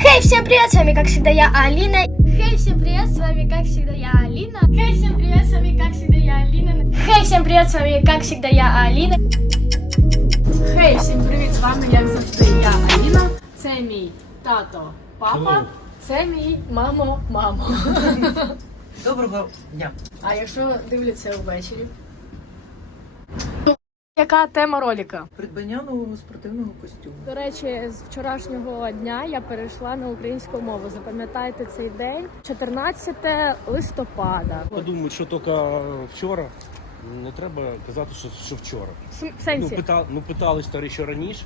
Хей, всем привет, с вами как всегда я Алина. Хей, всем привет, с вами как всегда я Алина. Хей, всем привет, с вами как всегда я Алина. Хей, всем привет, с вами как всегда я Алина. Хей, всім привіт! З вами як завжди я Аліна. Це мій тато, папа. Це мій мамо, мамо. Доброго дня. А якщо дивляться ввечері? Яка тема роліка? Придбання нового спортивного костюму. До речі, з вчорашнього дня я перейшла на українську мову. Запам'ятайте цей день, 14 листопада. Подумають, що тільки вчора. Не треба казати, що, що вчора. В сенсі? Ну, питали, ну питали старі, що раніше.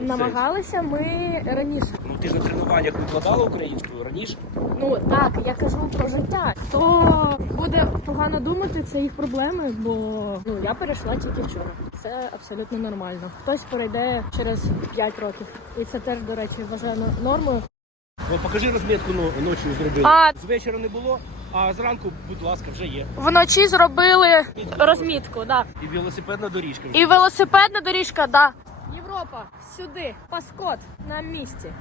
намагалися ми раніше. Ти ж на тренуваннях викладала українською раніше. Ну так, я кажу про життя. Хто буде погано думати, це їх проблеми, бо ну я перейшла тільки вчора. Це абсолютно нормально. Хтось перейде через 5 років, і це теж, до речі, вважаю нормою. О, покажи розмітку ну, ночі зробили. А- З вечора не було, а зранку, будь ласка, вже є. Вночі зробили розмітку, да. І велосипедна доріжка. І велосипедна доріжка, да. Європа, сюди, паскот на місці.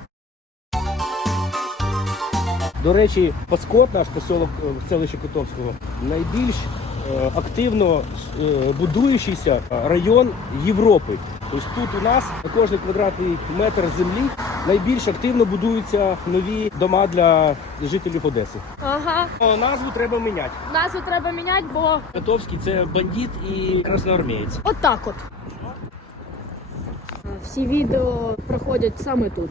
До речі, Паскот, наш поселок е, селища Котовського, найбільш е, активно е, будуючийся район Європи. Ось тут у нас на кожний квадратний метр землі найбільш активно будуються нові дома для жителів Одеси. Ага. О, Назву треба міняти. Назву треба міняти, бо Котовський це бандит і красноармієць. Отак от. Всі відео проходять саме тут.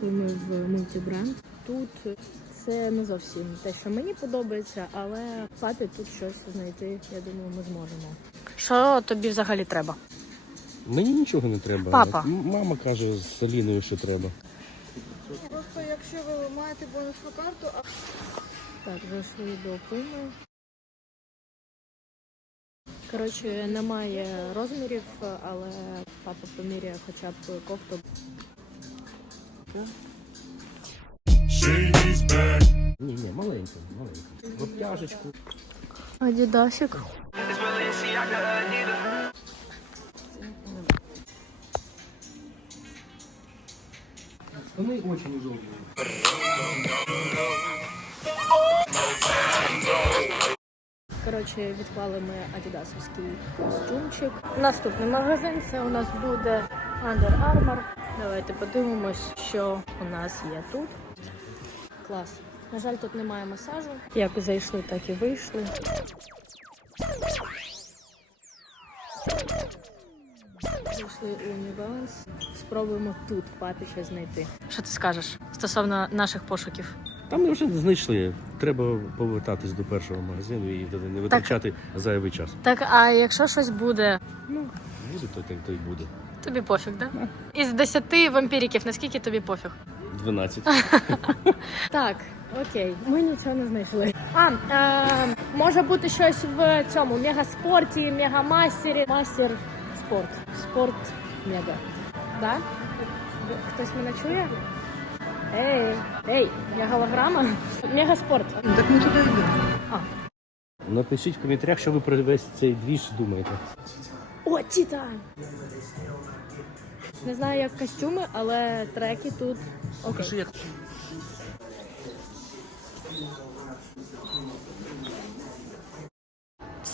Зайшли ми в мультибренд. Тут це не зовсім те, що мені подобається, але папі тут щось знайти, я думаю, ми зможемо. Що тобі взагалі треба? Мені нічого не треба. Папа. Мама каже з Аліною, що треба. Просто якщо ви маєте бонусну карту, а Так, зайшли до пуми. Коротше, немає розмірів, але папа поміряє хоча б кофту. Ні, ні, маленьку, маленьку. В обтяжечку. Адідасик. Вони дуже удобні. Коротше, відклали ми адідасовський костюмчик. Наступний магазин це у нас буде Under Armour. Давайте подивимось, що у нас є тут. Клас. На жаль, тут немає масажу. Як зайшли, так і вийшли. Зайшли у New Спробуємо тут папі ще знайти. Що ти скажеш стосовно наших пошуків? Там ми вже знайшли. Треба повертатись до першого магазину і не витрачати зайвий час. Так, а якщо щось буде, Ну, буде то так, то й буде. Тобі пофіг, да? Із 10 вампіриків, наскільки тобі пофіг? 12. Так, окей, ми нічого не знайшли. А, е, може бути щось в цьому мегаспорті, мегамастері, мастер спорт. Спорт мега. Да? Ви- Хтось мене чує? Ей, ей, я голограма. Мегаспорт. Так ми туди йдемо. Напишіть в коментарях, що ви про весь цей двіж думаєте. О, Титан! Не знаю, як костюми, але треки тут окей. як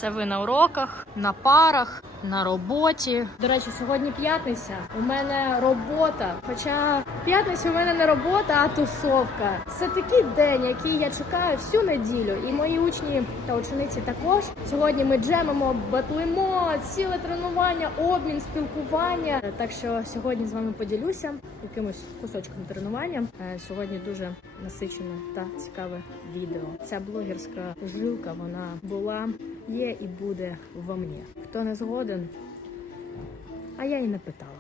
Це ви на уроках, на парах, на роботі. До речі, сьогодні п'ятниця. У мене робота. Хоча в п'ятницю у мене не робота, а тусовка. Це такий день, який я чекаю всю неділю. І мої учні та учениці також. Сьогодні ми джемимо, батлимо, ціле тренування, обмін, спілкування. Так що сьогодні з вами поділюся якимось кусочком тренування. Е, Сьогодні дуже насичене та цікаве відео. Ця блогерська жилка вона була, є і буде во мені. Хто не згоден, а я і не питала.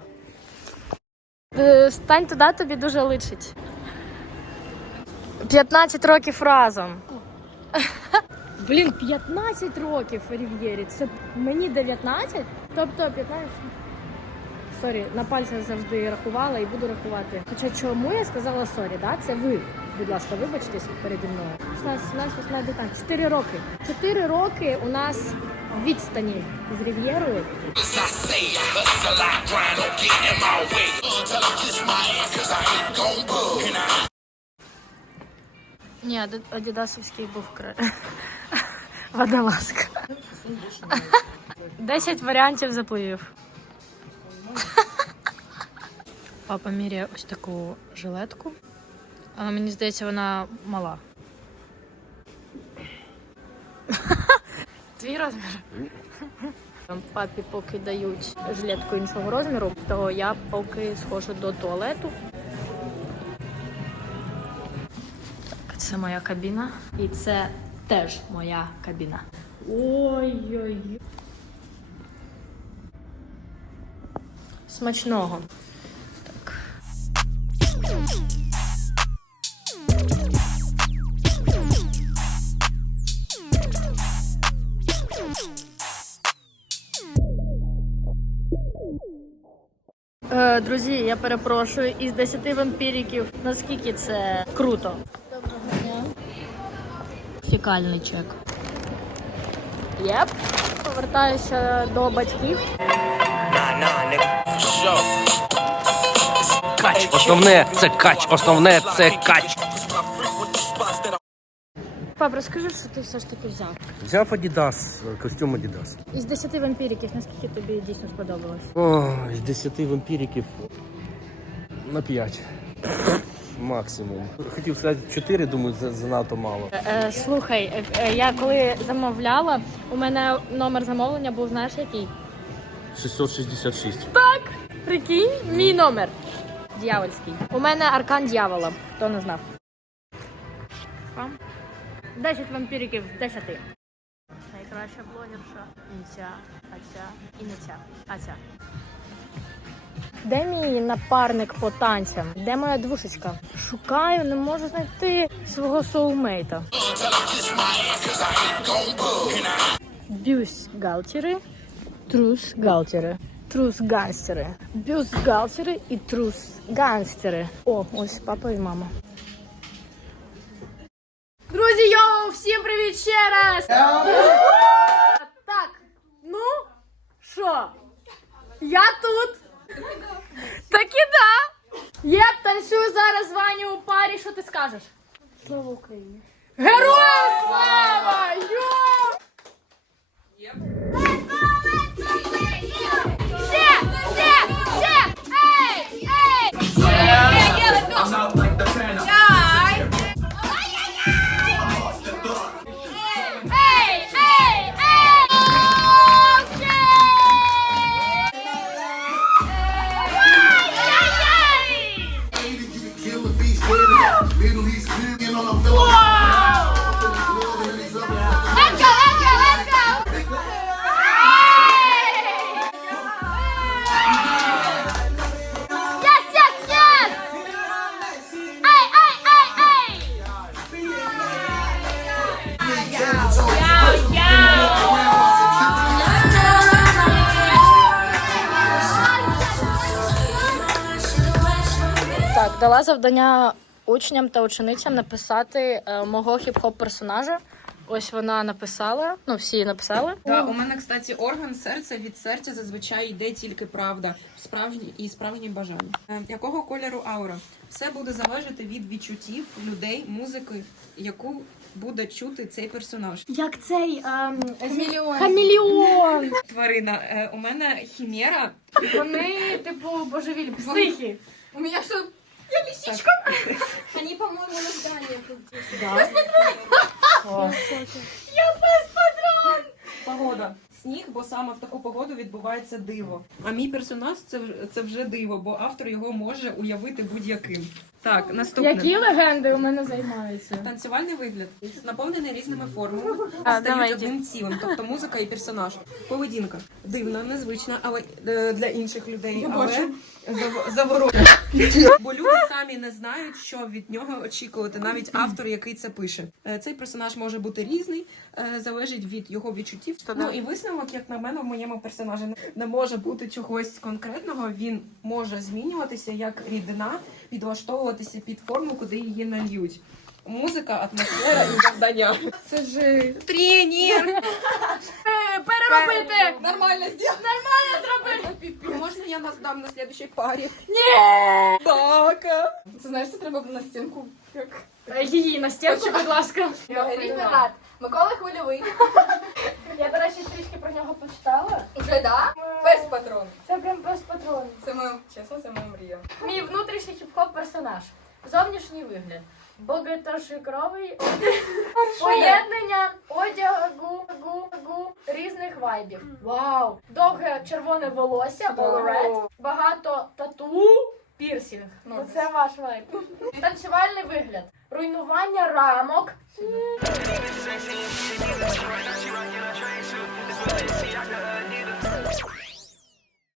Е, Стань туди, тобі дуже личить. 15 років разом. Блін, 15 років Рів'єрі. Це мені 19? Тобто 15. Сорі, на пальцях завжди рахувала і буду рахувати. Хоча чому я сказала сорі, да? Це ви. Будь ласка, вибачтесь переді мною. 16, 17, 18, 19. 4 роки. 4 роки у нас відстані з Рів'єрою. Ні, адідасовський був кра... водолазка. Десять варіантів запливів. Папа міряє ось таку жилетку. Але мені здається, вона мала. Твій розмір. Папі поки дають жилетку іншого розміру, то я поки схожу до туалету. Так, це моя кабіна. І це теж моя кабіна. Ой-ой-ой. Смачного. Е, друзі, я перепрошую, із 10 вампіриків, наскільки це круто? Доброго дня. Фікальний чек. Єп. Повертаюся до батьків. Основне це кач. Основне це кач. Пап, розкажи, що ти все ж таки взяв. Взяв Adidas, костюм Adidas. Із 10 вампіриків, наскільки тобі дійсно сподобалось? О, з 10 вампіриків на 5. Максимум. Хотів сказати 4, думаю, занадто мало. Е, слухай, я коли замовляла, у мене номер замовлення був, знаєш, який? 666. Так! Прикинь, мій номер. Дьявольський. У мене аркан дьявола, хто не знав. Вам? 10 вампіриків з 10. Найкраща блогерша. Не ця, а ця і не ця, а ця. Де мій напарник по танцям? Де моя двушечка? Шукаю, не можу знайти свого соулмейта. Бюсь галтери, трус галтери. Трус ганстери. Бюс галтери і трус ганстери. О, ось папа і мама. всім привіт ще раз! Так, ну, що? Я тут. Так і да. Єп, танцюю зараз з Ваню у парі. Що ти скажеш? Слава Україні! Героям слава! Йо! Middle East million on a fellow. Let's go, let's go, let's go! Yes, yes, yes! Ay, ay, ay, ay! Так, дала завдання учням та ученицям написати е, мого хіп-хоп персонажа. Ось вона написала. Ну, всі написали. Та у мене, кстати, орган серця від серця зазвичай йде тільки правда, справжні і справжні бажання. Е, Якого кольору аура? Все буде залежати від відчуттів людей, музики, яку буде чути цей персонаж. Як цей ем, Хамелеон. хамелеон. Тварина, е, у мене хімера. Вони, типу, божевілі, психи. У меня все... Они, по-моему, на здание Погода. Сніг, бо саме в таку погоду відбувається диво. А мій персонаж це, вже- це вже диво, бо автор його може уявити будь-яким. Так, наступне. Які легенди у мене займаються? Танцювальний вигляд наповнений різними формами, А, стають давайте. одним цілим, тобто музика і персонаж. Поведінка дивна, незвична, але е, для інших людей, але зав- заворожена. Бо люди самі не знають, що від нього очікувати, навіть автор, який це пише. Е, Цей персонаж може бути різний, е, залежить від його відчуттів. Ну і висновок, як на мене, в моєму персонажі не може бути чогось конкретного. Він може змінюватися як рідина, підлаштовуватися під форму, куди її нальють. музика, атмосфера і завдання. Це ж тренер. Переробити! Нормально зробив. Нормально зробити! Можна я нас дам на следующій парі? Ні! Бака! Це знаєш, це треба на стінку. Як... Її на стінку, будь ласка. Рад. Микола Хвильовий. Я, до речі, трішки про нього почитала. Вже да? Без патрон. Це прям без патрон. Це моя, чесно, це моя мрія. Мій внутрішній хіп-хоп персонаж. Зовнішній вигляд. Богатошикровий поєднання вайбів. Вау! Довге червоне волосся, red, багато тату, пірсінг. Це ваш вайб. Танцювальний вигляд. Руйнування рамок.